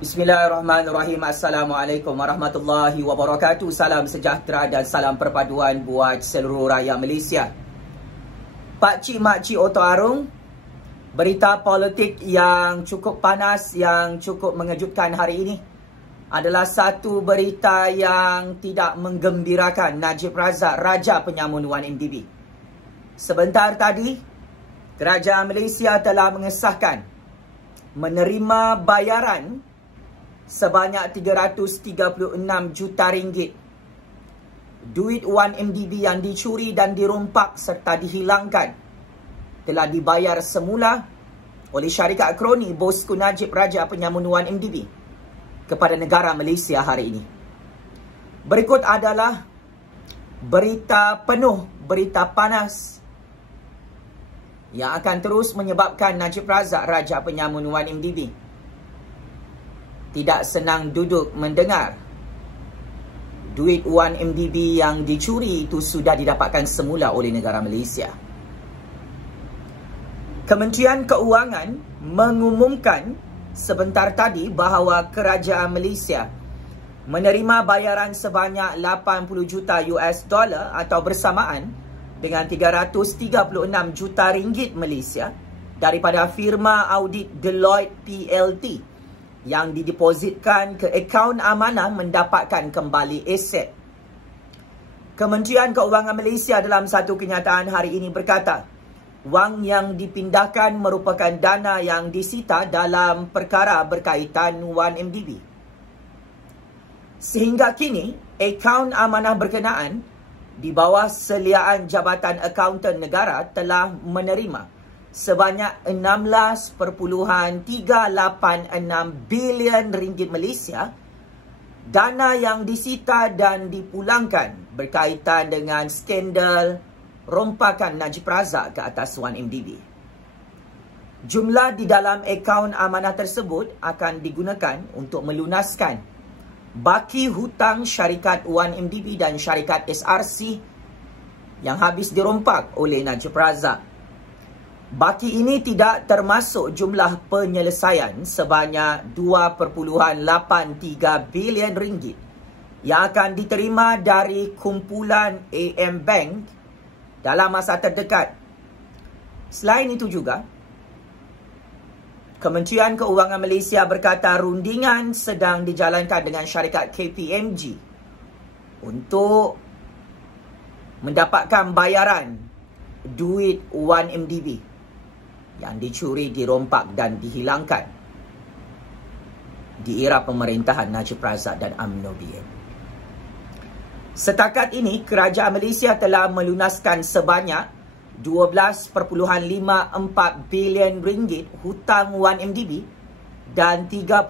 Bismillahirrahmanirrahim. Assalamualaikum warahmatullahi wabarakatuh. Salam sejahtera dan salam perpaduan buat seluruh rakyat Malaysia. Pakcik makcik Oto Arung, berita politik yang cukup panas, yang cukup mengejutkan hari ini adalah satu berita yang tidak menggembirakan Najib Razak, Raja Penyamun 1MDB. Sebentar tadi, Kerajaan Malaysia telah mengesahkan menerima bayaran sebanyak 336 juta ringgit. Duit 1MDB yang dicuri dan dirompak serta dihilangkan telah dibayar semula oleh syarikat kroni bosku Najib Raja Penyamun 1MDB kepada negara Malaysia hari ini. Berikut adalah berita penuh, berita panas yang akan terus menyebabkan Najib Razak, Raja Penyamun 1MDB tidak senang duduk mendengar duit 1MDB yang dicuri itu sudah didapatkan semula oleh negara Malaysia. Kementerian Keuangan mengumumkan sebentar tadi bahawa Kerajaan Malaysia menerima bayaran sebanyak 80 juta US dollar atau bersamaan dengan 336 juta ringgit Malaysia daripada firma audit Deloitte PLT yang didepositkan ke akaun amanah mendapatkan kembali aset. Kementerian Keuangan Malaysia dalam satu kenyataan hari ini berkata, wang yang dipindahkan merupakan dana yang disita dalam perkara berkaitan 1MDB. Sehingga kini, akaun amanah berkenaan di bawah seliaan Jabatan Akaunten Negara telah menerima sebanyak 16.386 bilion ringgit Malaysia dana yang disita dan dipulangkan berkaitan dengan skandal rompakan Najib Razak ke atas 1MDB. Jumlah di dalam akaun amanah tersebut akan digunakan untuk melunaskan baki hutang syarikat 1MDB dan syarikat SRC yang habis dirompak oleh Najib Razak. Baki ini tidak termasuk jumlah penyelesaian sebanyak 2.83 bilion ringgit yang akan diterima dari kumpulan AM Bank dalam masa terdekat. Selain itu juga, Kementerian Keuangan Malaysia berkata rundingan sedang dijalankan dengan syarikat KPMG untuk mendapatkan bayaran duit 1MDB yang dicuri, dirompak dan dihilangkan di era pemerintahan Najib Razak dan UMNO BN. Setakat ini, Kerajaan Malaysia telah melunaskan sebanyak 12.54 bilion ringgit hutang 1MDB dan 3.1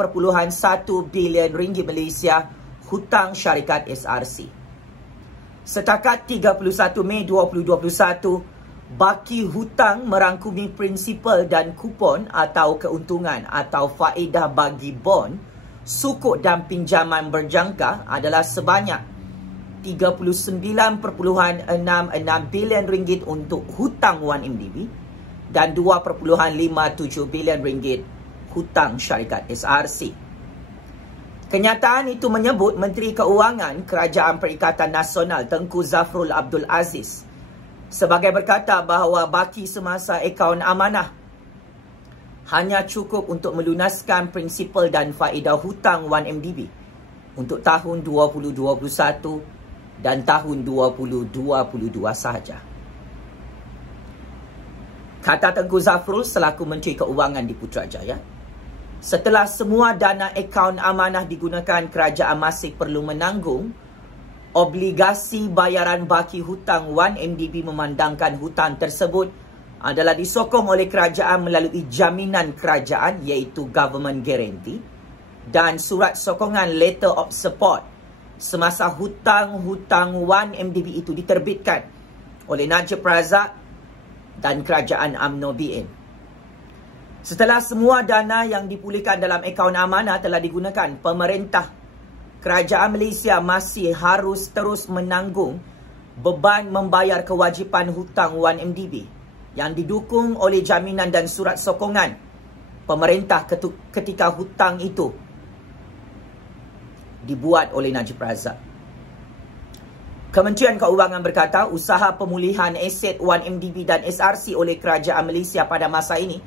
bilion ringgit Malaysia hutang syarikat SRC. Setakat 31 Mei 2021, baki hutang merangkumi prinsipal dan kupon atau keuntungan atau faedah bagi bon, sukuk dan pinjaman berjangka adalah sebanyak 39.66 bilion ringgit untuk hutang 1MDB dan 2.57 bilion ringgit hutang syarikat SRC. Kenyataan itu menyebut Menteri Keuangan Kerajaan Perikatan Nasional Tengku Zafrul Abdul Aziz sebagai berkata bahawa baki semasa akaun amanah hanya cukup untuk melunaskan prinsipal dan faedah hutang 1MDB untuk tahun 2021 dan tahun 2022 sahaja. Kata Tengku Zafrul selaku Menteri Keuangan di Putrajaya, setelah semua dana akaun amanah digunakan, kerajaan masih perlu menanggung obligasi bayaran baki hutang 1MDB memandangkan hutang tersebut adalah disokong oleh kerajaan melalui jaminan kerajaan iaitu government guarantee dan surat sokongan letter of support semasa hutang-hutang 1MDB itu diterbitkan oleh Najib Razak dan kerajaan UMNO BN. Setelah semua dana yang dipulihkan dalam akaun amanah telah digunakan, pemerintah Kerajaan Malaysia masih harus terus menanggung beban membayar kewajipan hutang 1MDB yang didukung oleh jaminan dan surat sokongan pemerintah ketika hutang itu dibuat oleh Najib Razak. Kementerian Keuangan berkata usaha pemulihan aset 1MDB dan SRC oleh kerajaan Malaysia pada masa ini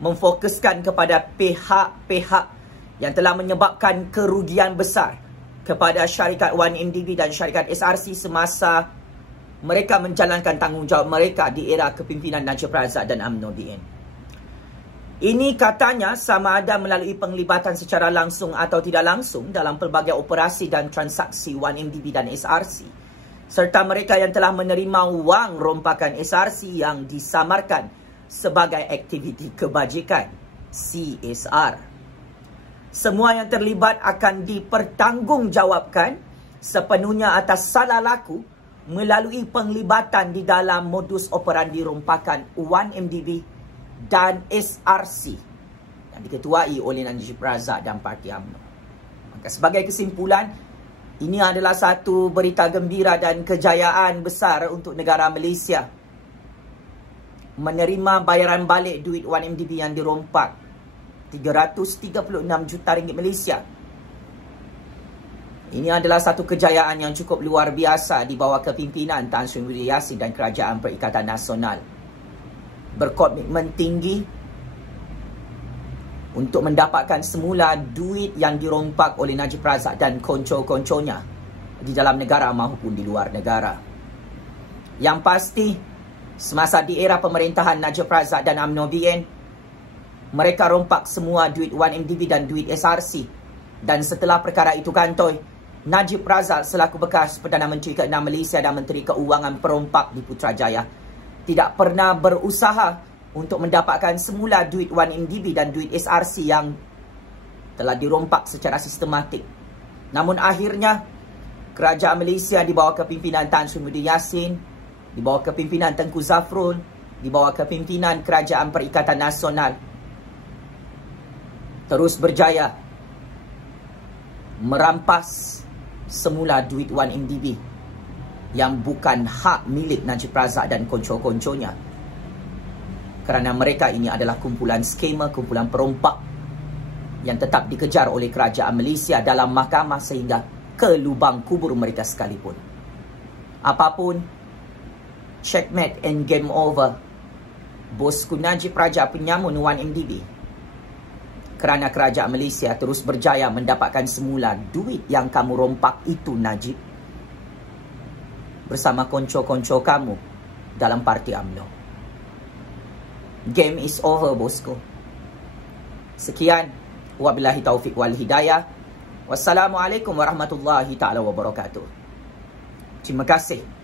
memfokuskan kepada pihak-pihak yang telah menyebabkan kerugian besar kepada syarikat 1MDB dan syarikat SRC semasa mereka menjalankan tanggungjawab mereka di era kepimpinan Najib Razak dan UMNO DN. Ini katanya sama ada melalui penglibatan secara langsung atau tidak langsung dalam pelbagai operasi dan transaksi 1MDB dan SRC, serta mereka yang telah menerima wang rompakan SRC yang disamarkan sebagai aktiviti kebajikan CSR. Semua yang terlibat akan dipertanggungjawabkan sepenuhnya atas salah laku melalui penglibatan di dalam modus operandi rompakan 1MDB dan SRC yang diketuai oleh Najib Razak dan Parti UMNO. Maka sebagai kesimpulan, ini adalah satu berita gembira dan kejayaan besar untuk negara Malaysia. Menerima bayaran balik duit 1MDB yang dirompak 336 juta ringgit Malaysia. Ini adalah satu kejayaan yang cukup luar biasa di bawah kepimpinan Tan Sri Muhyiddin Yassin dan Kerajaan Perikatan Nasional. Berkomitmen tinggi untuk mendapatkan semula duit yang dirompak oleh Najib Razak dan konco-konconya di dalam negara maupun di luar negara. Yang pasti, semasa di era pemerintahan Najib Razak dan UMNO DN, mereka rompak semua duit 1MDB dan duit SRC. Dan setelah perkara itu kantoi, Najib Razak selaku bekas Perdana Menteri ke-6 Malaysia dan Menteri Keuangan perompak di Putrajaya tidak pernah berusaha untuk mendapatkan semula duit 1MDB dan duit SRC yang telah dirompak secara sistematik. Namun akhirnya, kerajaan Malaysia di bawah kepimpinan Tan Sri Muhyiddin Yassin, di bawah kepimpinan Tengku Zafrul, di bawah kepimpinan Kerajaan Perikatan Nasional, terus berjaya merampas semula duit 1MDB yang bukan hak milik Najib Razak dan konco-konconya. Kerana mereka ini adalah kumpulan skema, kumpulan perompak yang tetap dikejar oleh kerajaan Malaysia dalam mahkamah sehingga ke lubang kubur mereka sekalipun. Apapun, checkmate and game over. Bosku Najib Razak penyamun 1MDB. Kerana kerajaan Malaysia terus berjaya mendapatkan semula duit yang kamu rompak itu, Najib, bersama konco-konco kamu dalam Parti UMNO. Game is over, bosku. Sekian. Wabillahi taufiq wal hidayah. Wassalamualaikum warahmatullahi ta'ala wabarakatuh. Terima kasih.